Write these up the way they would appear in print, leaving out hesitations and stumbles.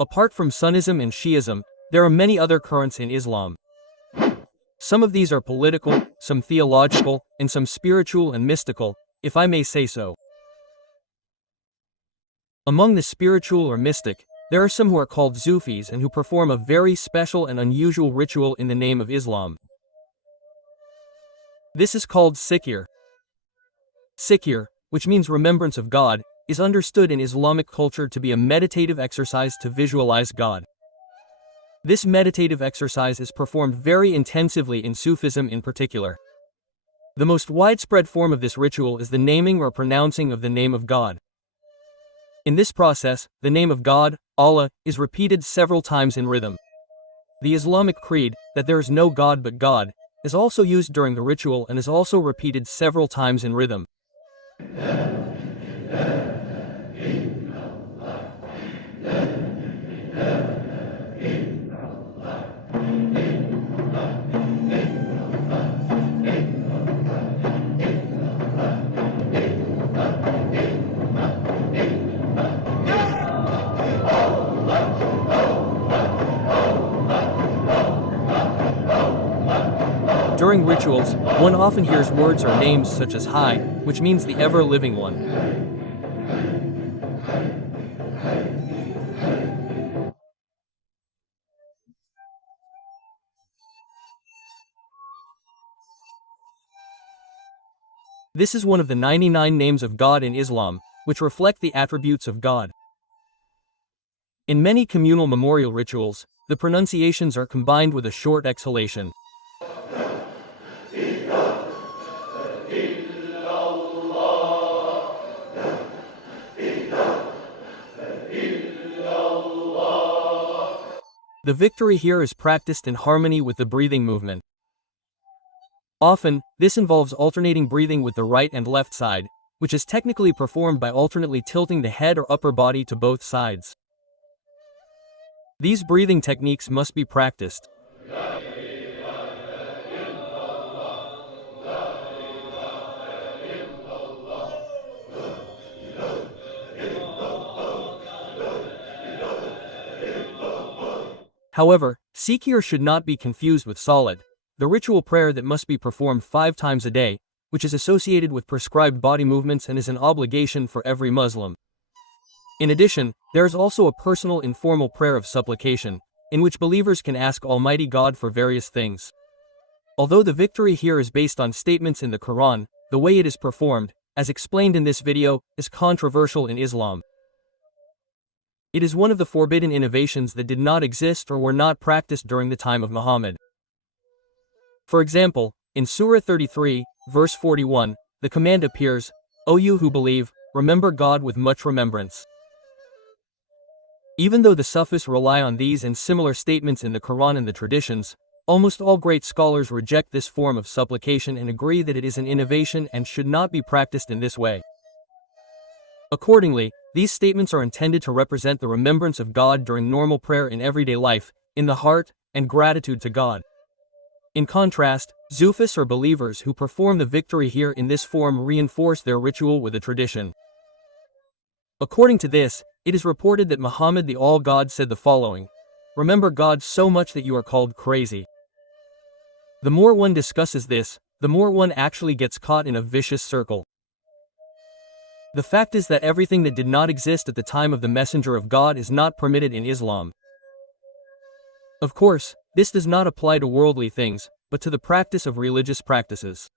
Apart from Sunnism and Shiism, there are many other currents in Islam. Some of these are political, some theological, and some spiritual and mystical, if I may say so. Among the spiritual or mystic, there are some who are called Sufis and who perform a very special and unusual ritual in the name of Islam. This is called Zikr. Zikr, which means remembrance of God, is understood in Islamic culture to be a meditative exercise to visualize God. This meditative exercise is performed very intensively in Sufism in particular. The most widespread form of this ritual is the naming or pronouncing of the name of God. In this process, the name of God, Allah, is repeated several times in rhythm. The Islamic creed, that there is no God but God, is also used during the ritual and is also repeated several times in rhythm. During rituals, one often hears words or names such as Hai, which means the ever-living one. This is one of the 99 names of God in Islam, which reflect the attributes of God. In many communal memorial rituals, the pronunciations are combined with a short exhalation. The victory here is practiced in harmony with the breathing movement. Often, this involves alternating breathing with the right and left side, which is technically performed by alternately tilting the head or upper body to both sides. These breathing techniques must be practiced. However, Zikr should not be confused with Salat, the ritual prayer that must be performed 5 times a day, which is associated with prescribed body movements and is an obligation for every Muslim. In addition, there is also a personal informal prayer of supplication, in which believers can ask Almighty God for various things. Although the victory here is based on statements in the Quran, the way it is performed, as explained in this video, is controversial in Islam. It is one of the forbidden innovations that did not exist or were not practiced during the time of Muhammad. For example, in Surah 33, verse 41, the command appears, "O you who believe, remember God with much remembrance." Even though the Sufis rely on these and similar statements in the Quran and the traditions, almost all great scholars reject this form of supplication and agree that it is an innovation and should not be practiced in this way. Accordingly, these statements are intended to represent the remembrance of God during normal prayer in everyday life, in the heart, and gratitude to God. In contrast, Sufis or believers who perform the victory here in this form reinforce their ritual with a tradition. According to this, it is reported that Muhammad the All-God said the following: "Remember God so much that you are called crazy." The more one discusses this, the more one actually gets caught in a vicious circle. The fact is that everything that did not exist at the time of the Messenger of God is not permitted in Islam. Of course, this does not apply to worldly things, but to the practice of religious practices.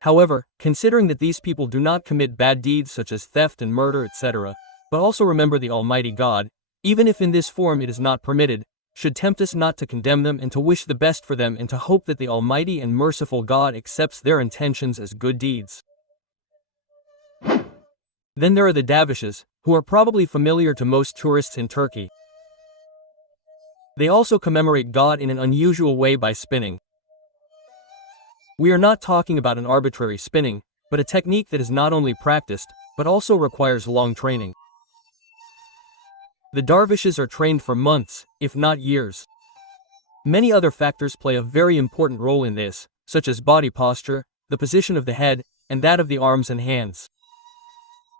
However, considering that these people do not commit bad deeds such as theft and murder, etc., but also remember the Almighty God, even if in this form it is not permitted, should tempt us not to condemn them and to wish the best for them and to hope that the Almighty and merciful God accepts their intentions as good deeds. Then there are the dervishes, who are probably familiar to most tourists in Turkey. They also commemorate God in an unusual way by spinning. We are not talking about an arbitrary spinning, but a technique that is not only practiced, but also requires long training. The dervishes are trained for months, if not years. Many other factors play a very important role in this, such as body posture, the position of the head, and that of the arms and hands.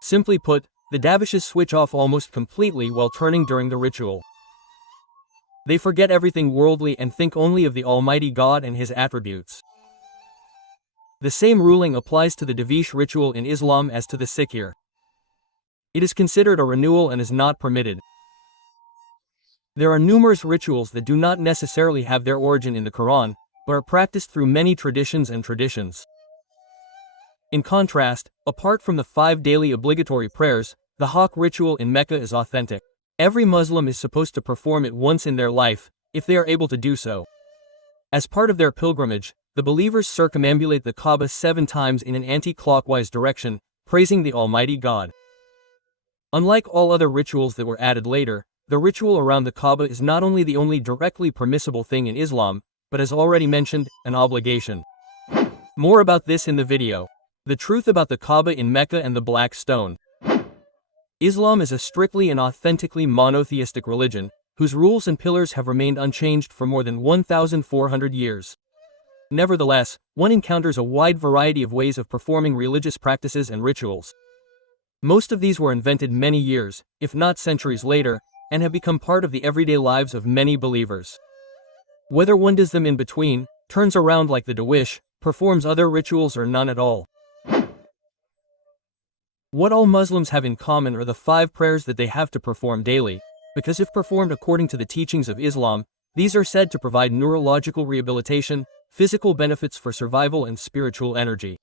Simply put, the dervishes switch off almost completely while turning during the ritual. They forget everything worldly and think only of the Almighty God and His attributes. The same ruling applies to the dervish ritual in Islam as to the zikr. It is considered a renewal and is not permitted. There are numerous rituals that do not necessarily have their origin in the Quran, but are practiced through many traditions and traditions. In contrast, apart from the 5 daily obligatory prayers, the Hajj ritual in Mecca is authentic. Every Muslim is supposed to perform it once in their life, if they are able to do so. As part of their pilgrimage, the believers circumambulate the Kaaba 7 times in an anti-clockwise direction, praising the Almighty God. Unlike all other rituals that were added later, the ritual around the Kaaba is not only the only directly permissible thing in Islam, but as already mentioned, an obligation. More about this in the video. The truth about the Kaaba in Mecca and the Black Stone. Islam is a strictly and authentically monotheistic religion, whose rules and pillars have remained unchanged for more than 1,400 years. Nevertheless, one encounters a wide variety of ways of performing religious practices and rituals. Most of these were invented many years, if not centuries later, and have become part of the everyday lives of many believers. Whether one does them in between, turns around like the dervish, performs other rituals or none at all. What all Muslims have in common are the 5 prayers that they have to perform daily, because if performed according to the teachings of Islam, these are said to provide neurological rehabilitation, physical benefits for survival and spiritual energy.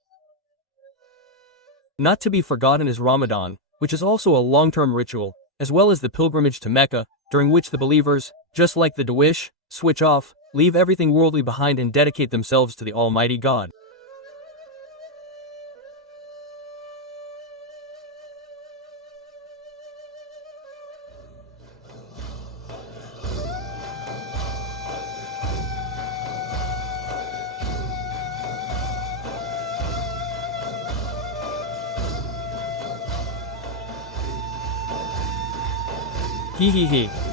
Not to be forgotten is Ramadan, which is also a long-term ritual, as well as the pilgrimage to Mecca, during which the believers, just like the dervish, switch off, leave everything worldly behind and dedicate themselves to the Almighty God. Hee hee hee.